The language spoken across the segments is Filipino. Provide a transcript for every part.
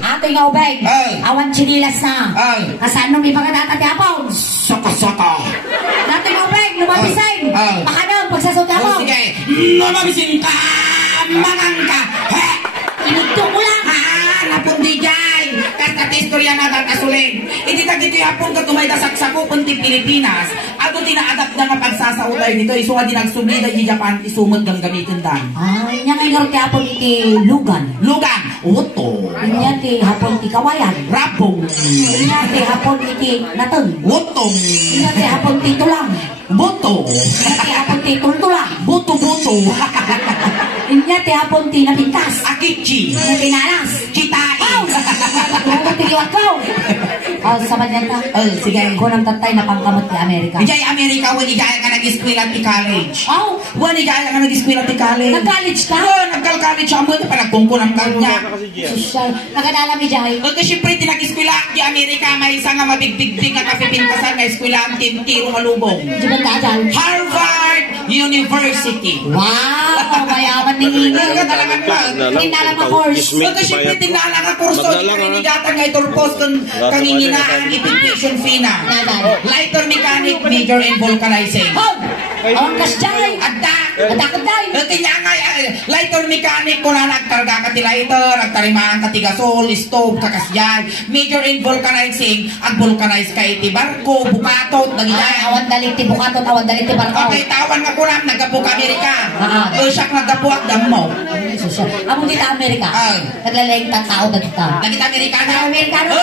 Ato nga ubay. Awan chinilas na. Kasano may mga datati apong? Soko-soko. Ato nga ubay, lumabisin. Baka na, pagsasot ka mo. Sige, lumabisin ka. Mangang ka. Inigto mo lang. Napundi dyan. Kasta istorya na datasulin. Hindi tagito yapon ka tumay dasaksako kunti Pilipinas. Ato tinaadapt na nga pagsasaulay nito. Iso nga dinagsubli da di Japan isumod gang gamitin dan. Ay, nga ngayon ti hapon iti lugan. Lugan. Uto. Nga ti hapon ti kawayan. Rabong. Nga ti hapon iti nateng. Utong. Nga ti hapon ti tulang. Buto. Nga ti hapon ti tultulang. Buto-buto. Nga ti hapon ti napintas. Akichi. Nga ti nanas. Chitai. Nga ti liwag ko. Sabad yan ta. Sige. Kunang tatay na pangkamot ti Amerika. Ijay Amerika, wani gaya ka nag-eskwela ti college. Oh, Wani gaya ka nag-eskwela ti college. nag-college ka? Nagkal-college ako mo. Panagkungkulang ka niya. Social. Nagadala mi jay. Kasi syempre, tinag-eskwela ti Amerika, may isa nga mabigbigdig na kapipintasan na eskwela ang tintiro malubong. Di ba tagal? Harvard University. Wow, mayaman ni Ingay. Talagang ba? Tinala ma course. Kasi syempre, tinala nga kurso. Karinigatan nga iturpos kung kanginginaan ipintuition fee na. Lighter mechanic, major in vulcanizing. Hon! Ang kasjay! Adda! Adakot day! Kanya nga, lighter mechanic ko na nagtarga ka ti lighter, nagtarimaan ka ti gasol, stove, kakasyan. Major in vulcanizing, ag vulcanize ka iti barko, bukatot, Ay, nagigay. awan dalit ti bukatot, awan dalit ti barkaw. Okay, tawan nga ko lang, nagkapuk Amerika. Siyak nagkapuak dam mo. Social. Among kita Amerika. Naglalayang tao na kita. Nagita Amerikano? Amerikano?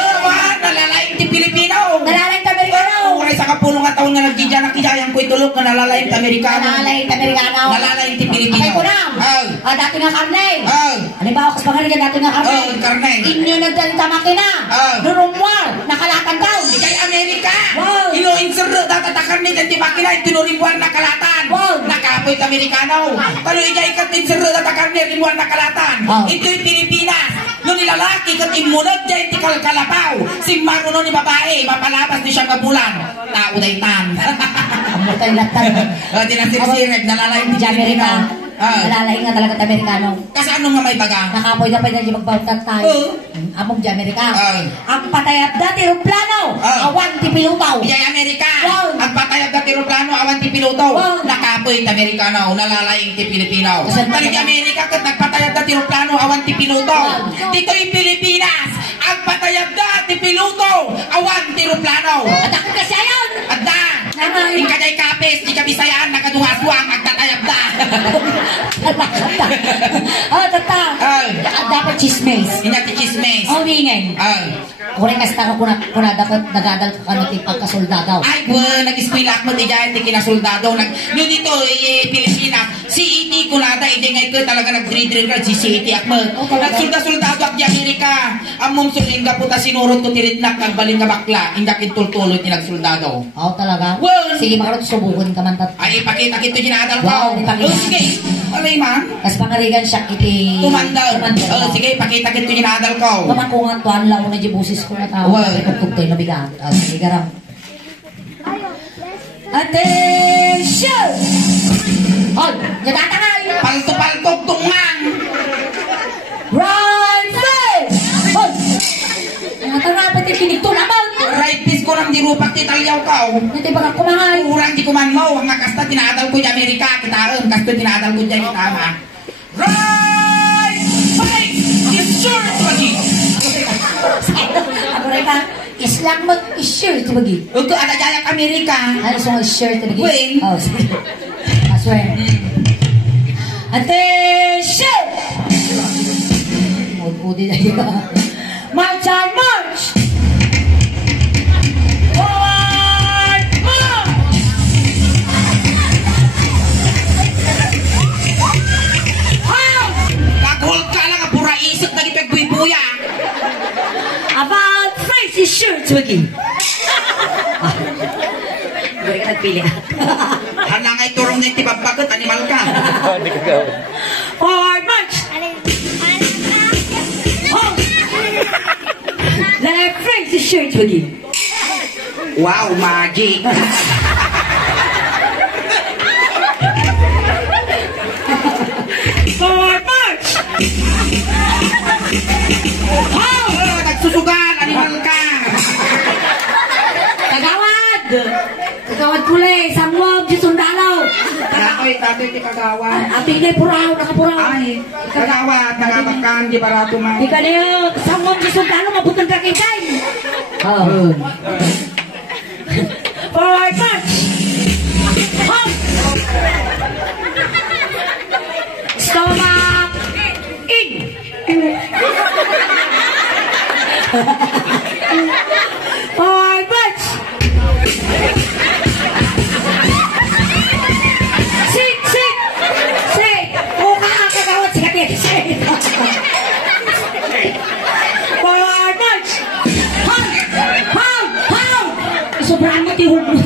Nalalaing ti Pilipino. Nalalayang ti Amerikano. Uray sa kapulong nga taon nga nagdidya na kijayang ko itulog na nalalaing ti Amerikano. Nalalayang ti Amerikano. Nalalaing ti Pilipino. Abay ko na. Dati nga karne. Ano ba ako sa pangaligan dati nga karne? Karne. Inyo nagdalita makina. Nurumwar. Nakalatan daw. Ikay Amerika. Wow. Ino-insert datatakan ni ganti makina itinurimbuan nakalatan. Wow. Nakapoy ti Amerikano. Pero ikay kat-insert datatakan ni rimbuan nakalatan. Ito'y Pilipinas. No nilalaki kat imunod dyan ti kalkalapaw. Si maruno ni babae. Mapalabas ni siya kabulan. Tao day tan. Amutay latan. Dinasirsireg. Nalalaing ti Amerika. Nalalaing nga talaga ti Amerikano. Kasi ano nga may baga? Nakapoy na pa na di magbautat tayo. Among di Amerika. Ang patayap dati aeroplano. Awan ti pilutaw. Iyay Amerika. Wow. Ang patayap na tiroplano, awan ti piloto. Wow. Nakapoy ti Amerikano, nalalaing ti Pilipino. Pero di Amerika, kat nagpatayap na tiroplano, awan ti piloto. Dito'y Pilipinas, ang patayap na ti piloto, awan ti tiroplano. At ako kasi ayon. At da, ikaday kapis, ikabisayaan, nakaduhaswang, ang tatayap na. Tata. Dapat chismes. Inya ti chismes. Wingen. Kung kasta ka kuna dapat nagadal ka kano ti pagkasoldado. Ay, nag-eskwela mo ti dyan, ti kinasoldado. Nyo dito, Pilipinas, CET ko nada, hindi nga ito talaga nag-drill ka, si CET akmo. Nagsolda-soldado ak di Amerika. Ang mong sulinga po ta sinurot ko tiritnak, nagbaling nga bakla, hindi kitultuloy ti nagsoldado. Oo talaga? Sige, makarot subukon ka man. Ay, ipakita kito ginadal ko. Wow, ipakita. Sige, alay man. Kas pangarigan siya iti... Tumandal. Sige, ipakita kito ginadal ko. Kamakungan tuan lang mo na di busis ko na tao. Tugtog-tugtog na bigat. Sige, garam. Attention! Hold! Natatangay! Palto-paltog tungang! Right face! Hold! Natatangapit yung pinito naman! Right piece ko lang di rupak ti talyaw ka. Hindi ba ka kumangay? Urang di kumanmaw. Ang kasta tinadal ko di Amerika. Kita kasta tinadal ko di kitama. Right face! Insert lagi! Ako rin ka, islang mag-shirt bagi. Ito, ada jayak Amerika. Ano sa mag-shirt bagi? Win. Oh, sige. Asway. Attention! Magpudi na yun. March on march! Forward march! Kagol ka lang, pura isip na ipagbuibuya. About face is shirt bagi. Gari ka nagpili. Hana nga iturong na itibagbagot, animal ka. Forward march! Left face is shirt bagi. Wow, magic. Forward march! Oh! kagawad. Abi na puraw, nakapuraw. Ay, kagawad, nangabakan, di barato man. Ika na yung sangong si Sultano, mabutang ka kay Day. Oh. Forward march. Hop. Stomach in. Forward march. Sit. Mukha ang kagawad si Katin. Sit. Forward march. Hold. Sobrang mo tihod mo.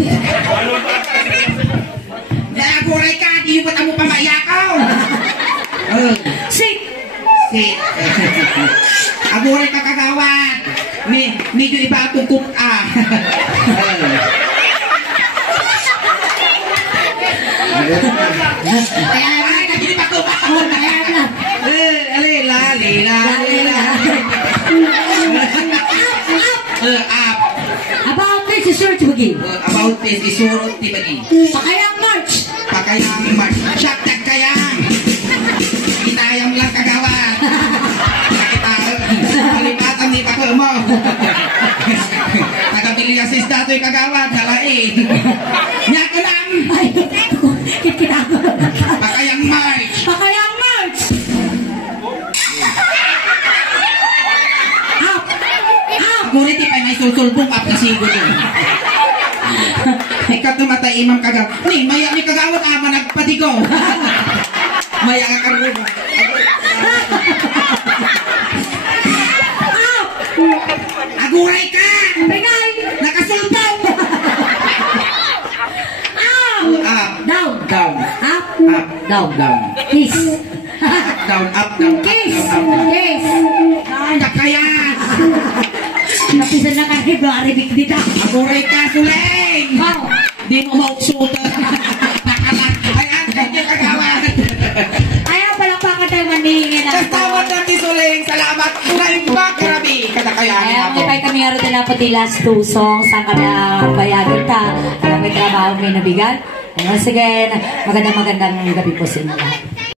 Naguray ka, di ba't mo pamayakaw? Sit. Aguray ka kagawad. Medyo iba itong kuka. Kaya hindi pa kuka. Lila. Up. About this is sure to begin. About this, isurot ti bagi. Pakayang march. Pakayang march. Syaktak kayang. Itayang lang kagawad. Palipatan ni Pako mo. Tagabili asis dato'y kagawad. Halain. Niya ka lang. Ay, kitinago. Pakayang march. Pakayang march. Up. Ngunit ipay may sulsulbong up na sigo din. Ikat na matay imam kagawad. Ni, maya ni kagawad ama nagpatigo. Maya ka karubo. Aguray ka! Pingay. Nakasultaw! Up. Down. Up. Down. Kiss. Up. Kiss. Kiss. Ay, nakayas! Napisan na kahit aribik dito. Aguray ka, Suleng! Wow. Di mo mauksutan. Nakalat. Ayan, ganyan kagawad. Ayaw palakpakan tayo maningin. Kastawan natin, Suleng. Salamat. Naimbak, grabe. Kadakayanin Kaya ako. may kami araw nila po the last two songs ang kada bayagan ka. May trabaho may nabigan. And once again, magandang gabi po sa inyo lahat.